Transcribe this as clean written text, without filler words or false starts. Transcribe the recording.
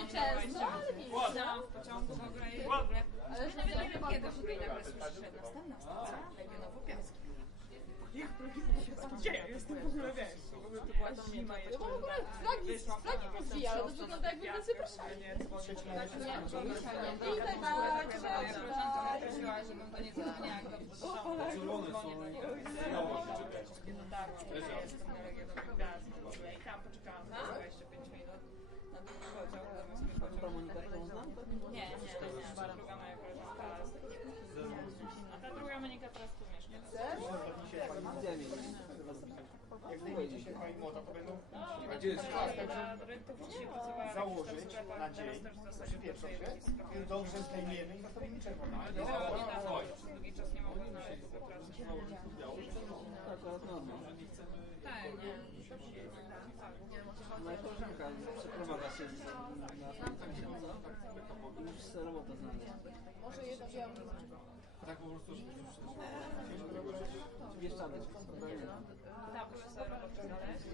często, ale nie. Siedziałam w pociągu w ogóle i w ogóle. Ale Ja nie wiem kiedy, w ogóle i nagle słyszę, że następna stacja będzie Nowopiaski. Gdzie ja jestem w ogóle, wiesz? W ogóle to była zima jeszcze. No bo w ogóle flagi podbijane, to wygląda jakby nas zapraszali. Nie, dzwonię, czy nie, I tak koleżanka prosiła, żebym do niej dzwoniła, jak dobrze Czerwone są. jestem na Legionowej Gwiazdy w ogóle i tam poczekałam 25 minut na drugi pociąg, zamiast mi pociąg. Nie, druga moja koleżanka z a ta druga Monika teraz tu mieszka. Jak znajdziecie się fajnie młota, to będą A gdzie jest? Na rynku wcześniej pracowała założyć na dzień, przypieprzą się i dobrze zdejmiemy i nastawimy czerwoną. Przez długi czas nie mogłam znaleźć tego pracy. Tak, nie. Moja koleżanka przeprowadza się na miesiąca i już sobie robotę znaleźć. może jedno białe. Tak po prostu, że Bieszczady. Tak, muszę sobie robotę znaleźć.